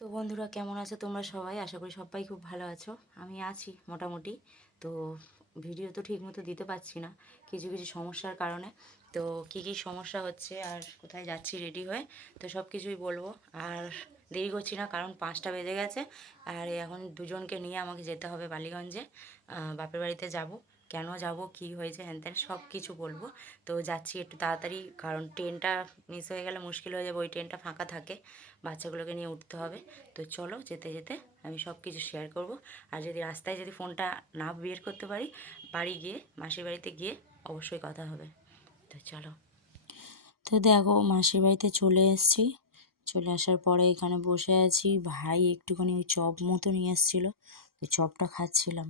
তো বন্ধুরা কেমন আছো তোমরা সবাই? আশা করি সবাই খুব ভালো আছো। আমি আছি মোটামুটি। তো ভিডিও তো ঠিক মতো দিতে পারছি না কিছু কিছু সমস্যার কারণে। তো কি কি সমস্যা হচ্ছে আর কোথায় যাচ্ছি রেডি হয়ে, তো সব কিছুই বলব। আর দেরি করছি না কারণ পাঁচটা বেজে গেছে। আর এখন দুজনকে নিয়ে আমাকে যেতে হবে বালিগঞ্জে। বাপের বাড়িতে যাব। কেন যাব, কি হয়েছে হ্যান ত্যান সব কিছু বলব। তো যাচ্ছি একটু তাড়াতাড়ি, কারণ ট্রেনটা মিস হয়ে গেলে মুশকিল হয়ে যাবে, ওই ট্রেনটা ফাঁকা থাকে, বাচ্চাগুলোকে নিয়ে উঠতে হবে। তো চলো, যেতে যেতে আমি সব কিছু শেয়ার করব। আর যদি রাস্তায় যদি ফোনটা না বের করতে পারি, বাড়ি গিয়ে, মাসির বাড়িতে গিয়ে অবশ্যই কথা হবে। তো চলো। তো দেখো, মাসির বাড়িতে চলে এসেছি। চলে আসার পরে এখানে বসে আছি। ভাই একটুখানি ওই চপ মতো নিয়ে এসেছিল। ওই চপটা খাচ্ছিলাম।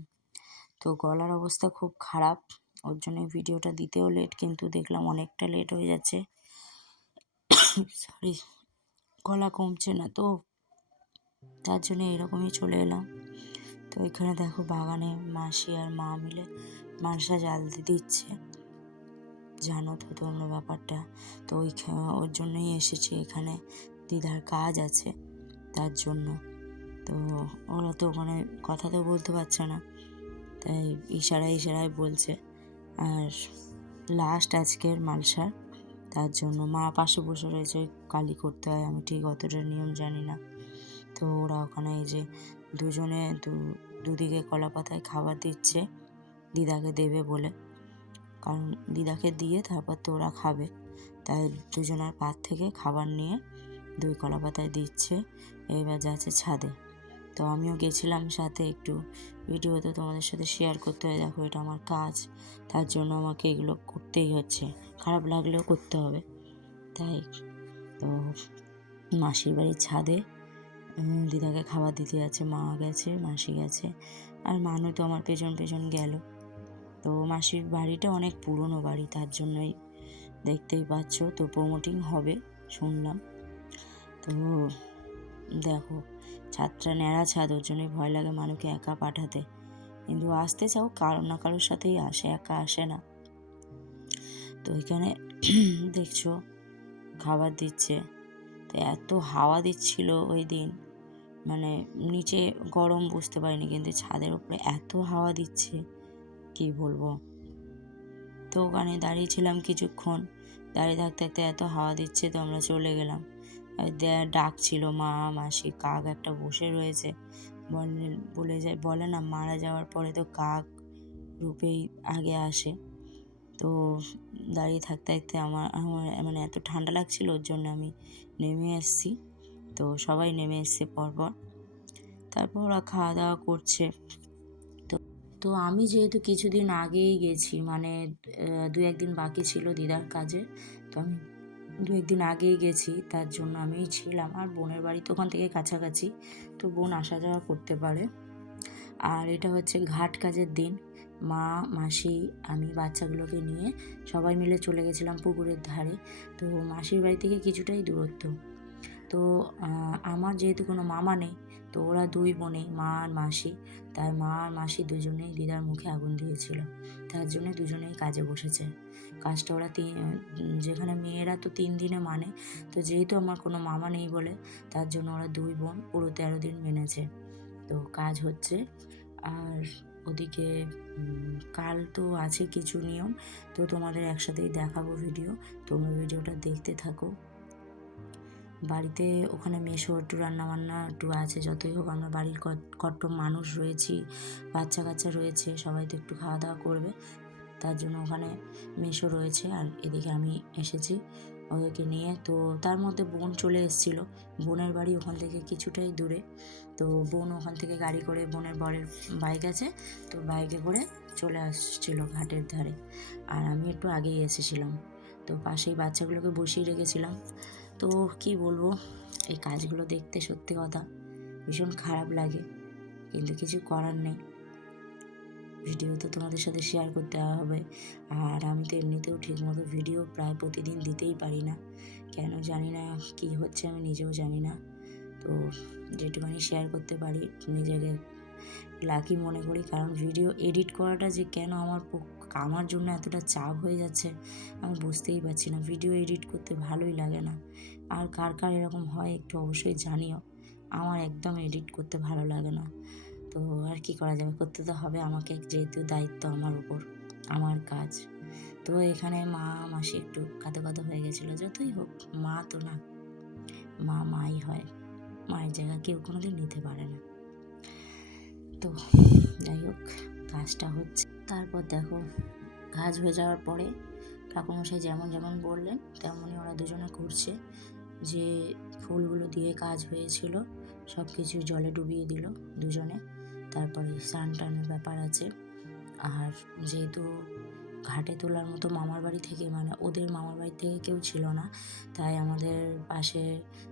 তো গলার অবস্থা খুব খারাপ। ওর জন্য ভিডিওটা দিতেও লেট কিন্তু দেখলাম অনেকটা লেট হয়ে যাচ্ছে। সরি গলা কমছে না তো। তার জন্য এরকমই চলে এলাম। তো এখানে দেখো বাগানে মাসি আর মা মিলে মালসা জাল দিচ্ছে। জানো তো তোমরা ব্যাপারটা। তো ওই ওর জন্যই এসেছি এখানে। দিদার কাজ আছে তার জন্য। তো ওরা তো ওখানে কথা তো বলতে পারছে না। ইশারায় ইশারায় বলছে, আর লাস্ট আজকের মালসার, তার জন্য মা পাশে বসে রয়েছে কালি করতে হয়, আমি ঠিক অতটা নিয়ম জানি না। তো ওরা ওখানে এই যে দুজনে দু, দুদিকে কলা পাতায় খাবার দিচ্ছে, দিদাকে দেবে বলে। কারণ দিদাকে দিয়ে তারপর তো ওরা খাবে। তাই দুজনের পাত থেকে খাবার নিয়ে দুই কলা পাতায় দিচ্ছে, এবার যাচ্ছে ছাদে। তো আমিও গেছিলাম সাথে একটু ভিডিও তো তোমাদের সাথে শেয়ার করতে হয়। দেখো এটা আমার কাজ, তার জন্য আমাকে এগুলো করতেই হচ্ছে। খারাপ লাগলেও করতে হবে। তাই তো মাসির বাড়ির ছাদে দিদাকে খাবার দিতে যাচ্ছে মা গেছে, মাসি গেছে, আর মানু তো আমার পেছন পেছন গেল। তো মাসির বাড়িটা অনেক পুরনো বাড়ি, তার জন্যই দেখতেই পাচ্ছ। তো প্রমোটিং হবে, শুনলাম। তো দেখো ছাদটা ন্যাড়া ছাদ, ওর জন্যই ভয় লাগে মানুষকে একা পাঠাতে। কিন্তু আসতে চাও, কারও না কারোর সাথেই আসে, একা আসে না। তো এখানে দেখছ, খাবার দিচ্ছে। তো এত হাওয়া দিচ্ছিল ওই দিন। মানে নিচে গরম বুঝতে পারিনি, কিন্তু ছাদের উপরে এত হাওয়া দিচ্ছে, কি বলব? তো ওখানে দাঁড়িয়েছিলাম কিছুক্ষণ। দাঁড়িয়ে থাকতে থাকতে এত হাওয়া দিচ্ছে, তো আমরা চলে গেলাম। ডাকছিল মা, মাসি, কাক একটা বসে রয়েছে। বলে বলে যায়, বলে না, মারা যাওয়ার পরে তো কাক রূপেই আগে আসে। তো দাঁড়িয়ে থাকতে থাকতে আমার আমার মানে এত ঠান্ডা লাগছিল, ওর জন্য আমি নেমে এসেছি। তো সবাই নেমে এসছে পরপর। তারপর ওরা খাওয়া দাওয়া করছে। তো তো আমি যেহেতু কিছুদিন আগেই গেছি মানে দু একদিন বাকি ছিল দিদার কাজে তো আমি দু একদিন আগেই গেছি, তার জন্য আমি ছিলাম। আর বোনের বাড়ি তো ওখান থেকে কাছাকাছি, তো বোন আসা যাওয়া করতে পারে। আর এটা হচ্ছে ঘাট কাজের দিন। মা, মাসি, আমি, বাচ্চাগুলোকে নিয়ে সবাই মিলে চলে গেছিলাম পুকুরের ধারে। তো মাসির বাড়ি থেকে কিছুটাই দূরত্ব। তো আমার যেহেতু কোনো মামা নেই, তো ওরা দুই বোনে মা আর মাসি। তাই মা আর মাসি দুজনেই দিদার মুখে আগুন দিয়েছিল। তার জন্য দুজনেই কাজে বসেছে। কাজটা ওরা তিন যেখানে মেয়েরা তো তিন দিনে মানে তো যেহেতু আমার কোনো মামা নেই বলে, তার জন্য ওরা দুই বোন, পুরো তেরো দিন মেনেছে। তো কাজ হচ্ছে। আর ওদিকে কাল তো আছে কিছু নিয়ম, তো তোমাদের একসাথেই দেখাবো ভিডিও। তোমরা ভিডিওটা দেখতে থাকো। বাড়িতে ওখানে মেশো, একটু রান্নাবান্না একটু আছে, যতই হোক আমরা বাড়ির কত মানুষ রয়েছি বাচ্চা কাচ্চা রয়েছে, সবাই তো একটু খাওয়া দাওয়া করবে। তার জন্য ওখানে মেশো রয়েছে আর এদিকে আমি এসেছি ওদেরকে নিয়ে। তো তার মধ্যে বোন চলে এসেছিল। বোনের বাড়ি ওখান থেকে কিছুটাই দূরে। তো বোন ওখান থেকে গাড়ি করে বোনের বরের বাইক আছে। তো বাইকে করে চলে আসছিল ঘাটের ধারে। আর আমি একটু আগেই এসেছিলাম। তো পাশেই বাচ্চাগুলোকে বসিয়ে রেখেছিলাম। তো কি বলব, এই কাজগুলো দেখতে সত্যি কথা ভীষণ খারাপ লাগে। কিন্তু কিছু করার নেই। ভিডিও তো তোমাদের সাথে শেয়ার করতে হবে। আর আমি তো এমনিতেও ঠিকমতো ভিডিও প্রায় প্রতিদিন দিতেই পারি না। কেন জানি না কি হচ্ছে আমি নিজেও জানি না। তো যেটুখানি শেয়ার করতে পারি, নিজেকে লাকি মনে করি। কারণ ভিডিও এডিট করাটা যে কেন আমার আমার জন্য এতটা চাপ হয়ে যাচ্ছে, আমি বুঝতেই পারছি না। ভিডিও এডিট করতে ভালোই লাগে না। আর কার কার এরকম হয় একটু অবশ্যই জানিও। আমার একদম এডিট করতে ভালো লাগে না। তো আর কি করা যাবে? করতে তো হবে। আমাকে যেহেতু দায়িত্ব আমার উপর, আমার কাজ। তো এখানে মা, মাসি একটু কাঁদো কাঁদো হয়ে গেছিল। যতই হোক, মা তো না, মা, মাই হয়। মায়ের জায়গা কেউ কোনোদিন নিতে পারে না। তো যাই হোক, কাজটা হচ্ছে। তারপর দেখো, কাজ হয়ে যাওয়ার পরে ঠাকুরমশাই যেমন যেমন বললেন, তেমনই ওরা দুজনে করছে। যে ফুলগুলো দিয়ে কাজ হয়েছিল সব কিছু জলে ডুবিয়ে দিল দুজনে। তারপরে স্নান টানের ব্যাপার আছে। আর যেহেতু ঘাটে তোলার মতো মামার বাড়ি থেকে মানে ওদের মামার বাড়ি থেকে কেউ ছিল না, তাই আমাদের পাশে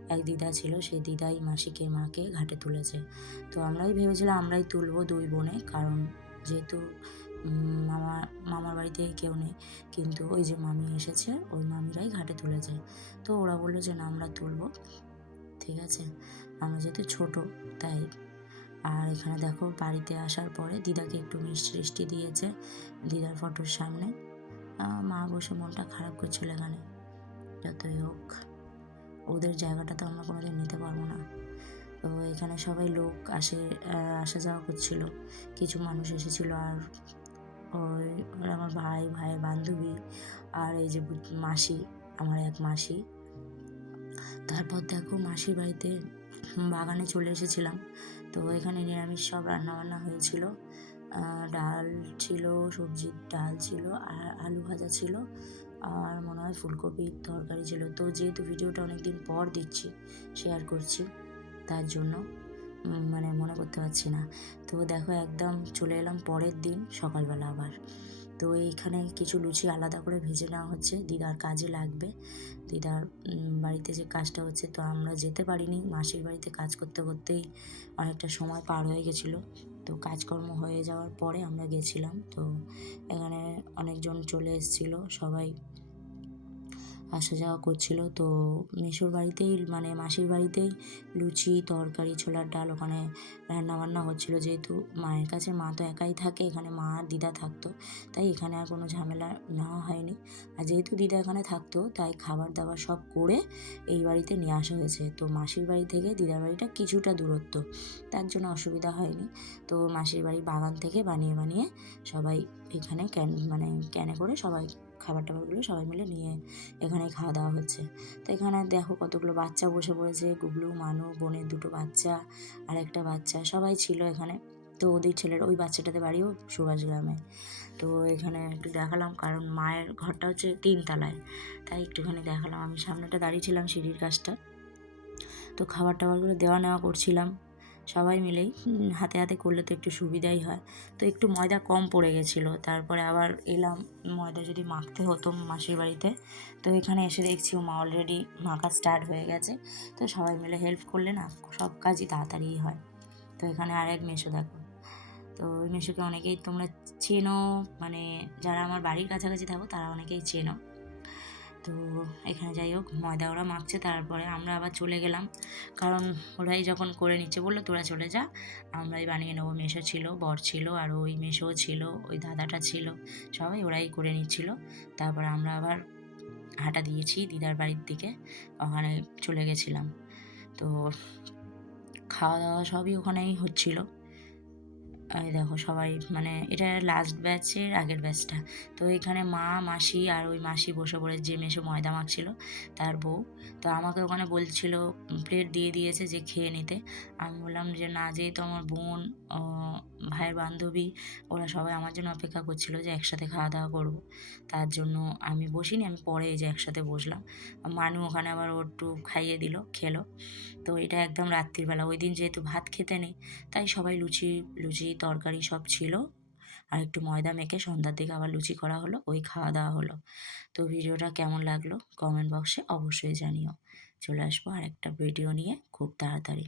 এক দিদা ছিল, সেই দিদাই মাসিকে, মাকে ঘাটে তুলেছে। তো আমরাই ভেবেছিলাম আমরাই তুলবো দুই বোনে, কারণ যেহেতু মামা, মামার বাড়ি থেকে কেউ নেই, কিন্তু ওই যে মামি এসেছে, ওই মামিরাই ঘাটে তুলেছে। তো ওরা বলল যে না, আমরা তুলবো, ঠিক আছে? আমরা যেহেতু ছোট, তাই আর এখানে দেখো বাড়িতে আসার পরে দিদাকে একটু মিষ্টি টিষ্টি দিয়েছে, দিদার ফটোর সামনে। মা বসে মনটা খারাপ করছিল এখানে। যতই হোক, ওদের জায়গাটা তো আমরা কোনোদিন নিতে পারব না। তো এখানে সবাই লোক আসে আসা যাওয়া করছিল। কিছু মানুষ এসেছিল আর ওই আমার ভাই ভাইয়ের বান্ধবী আর এই যে মাসি, আমার এক মাসি। তারপর দেখো মাসির বাড়িতে বাগানে চলে এসেছিলাম। তো এখানে নিরামিষ সব রান্নাবান্না হয়েছিল। ডাল ছিল, সবজির ডাল ছিল, আর আলু ভাজা ছিল, আর মনে হয় ফুলকপির তরকারি ছিল। তো যেহেতু ভিডিওটা অনেকদিন পর দিচ্ছি শেয়ার করছি, তার জন্য মানে মনে করতে পারছি না। তো দেখো একদম চলে এলাম পরের দিন, সকালবেলা আবার। তো এইখানে কিছু লুচি আলাদা করে ভেজে নেওয়া হচ্ছে। দিদার কাজে লাগবে। দিদার বাড়িতে যে কাজটা হচ্ছে তো আমরা যেতে পারিনি। মাসির বাড়িতে কাজ করতে করতেই অনেকটা সময় পার হয়ে গেছিল। তো কাজকর্ম হয়ে যাওয়ার পরে আমরা গেছিলাম। তো এখানে অনেকজন চলে এসেছিল। সবাই আসা যাওয়া করছিল। তো মেসোর বাড়িতেই মানে মাসির বাড়িতেই লুচি, তরকারি, ছোলার ডাল ওখানে রান্না বান্না হচ্ছিল যেহেতু। মায়ের কাছে মা তো একাই থাকে, এখানে মা আর দিদা থাকতো। তাই এখানে আর কোনো ঝামেলা নেওয়া হয়নি। আর যেহেতু দিদা এখানে থাকতো, তাই খাবার দাবার সব করে এই বাড়িতে নিয়ে আসা হয়েছে। তো মাসির বাড়ি থেকে দিদার বাড়িটা কিছুটা দূরত্ব। তার জন্য অসুবিধা হয়নি। তো মাসির বাড়ি বাগান থেকে বানিয়ে বানিয়ে সবাই এখানে ক্যান মানে ক্যানে করে সবাই খাবার টাবারগুলো সবাই মিলে নিয়ে এখানে খাওয়া দাওয়া হচ্ছে। তো এখানে দেখো কতগুলো বাচ্চা বসে পড়েছে। গুবলু মানু বোনের দুটো বাচ্চা আর একটা বাচ্চা, সবাই ছিল এখানে। তো ওদের ছেলের, ওই বাচ্চাটাতে বাড়িও সুভাষ গ্রামে। তো এখানে একটু দেখালাম, কারণ মায়ের ঘরটা হচ্ছে তিনতলায়। তাই একটুখানি দেখালাম। আমি সামনেটা দাঁড়িয়েছিলাম সিঁড়ির কাজটা। তো খাবার টাবারগুলো দেওয়া নেওয়া করছিলাম। সবাই মিলেই হাতে হাতে করলে তো একটু সুবিধাই হয়। তো একটু ময়দা কম পড়ে গেছিল, তারপরে আবার এলাম ময়দা যদি মাখতে হতো মাসির বাড়িতে। তো এখানে এসে দেখছি ও মা অলরেডি মাখা স্টার্ট হয়ে গেছে। তো সবাই মিলে হেল্প করলে না সব কাজই তাড়াতাড়ি হয়। তো এখানে আর এক মেশো দেখো। তো ওই মেশোকে অনেকেই তোমরা চেনো মানে যারা আমার বাড়ির কাছাকাছি থাকো তারা অনেকেই চেনো। তো এখানে যাই হোক, ময়দা ওরা মাখছে, তারপরে আমরা আবার চলে গেলাম। কারণ ওরাই যখন করে নিচ্ছে, বলল তোরা চলে যা, আমরাই বানিয়ে নেব। মেশো ছিল, বর ছিল, আর ওই মেশো ছিল, ওই দাদাটা ছিল, সবাই ওরাই করে নিচ্ছিল। তারপর আমরা আবার হাঁটা দিয়েছি দিদার বাড়ির দিকে, ওখানে চলে গেছিলাম। তো খাওয়া দাওয়া সবই ওখানেই হচ্ছিল। এই দেখো সবাই মানে এটা লাস্ট ব্যাচের আগের ব্যাচটা তো এখানে মা, মাসি আর ওই মাসি বসে পড়ে, যে মেশো ময়দা মাখছিল তার বউ। তো আমাকে ওখানে বলছিল প্লেট দিয়ে দিয়েছে যে খেয়ে নিতে। আমি বললাম যে, না যেহেতু আমার বোন ভাইয়ের বান্ধবী, ওরা সবাই আমার জন্য অপেক্ষা করছিল যে একসাথে খাওয়া দাওয়া করব। তার জন্য আমি বসিনি, আমি পরে যে একসাথে বসলাম। মানু ওখানে আবার ও একটু খাইয়ে দিল, খেলো। তো এটা একদম রাত্রিবেলা ওই দিন যেহেতু ভাত খেতে নেই, তাই সবাই লুচি লুচি, তরকারি সব ছিল। আর একটু ময়দা মেখে সন্ধ্যার দিকে আবার লুচি করা হলো, ওই খাওয়া দাওয়া হলো। তো ভিডিওটা কেমন লাগল? কমেন্ট বক্সে অবশ্যই জানিও। চলে আসব আর একটা ভিডিও নিয়ে খুব তাড়াতাড়ি।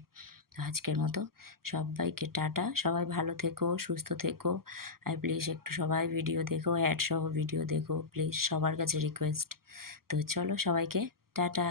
তো আজকের মতো। সবাইকে টাটা। সবাই ভালো থেকো, সুস্থ থেকো। আর প্লিজ একটু সবাই ভিডিও দেখো অ্যাড সহ ভিডিও দেখো। প্লিজ সবার কাছে রিকোয়েস্ট তো চলো সবাইকে টাটা।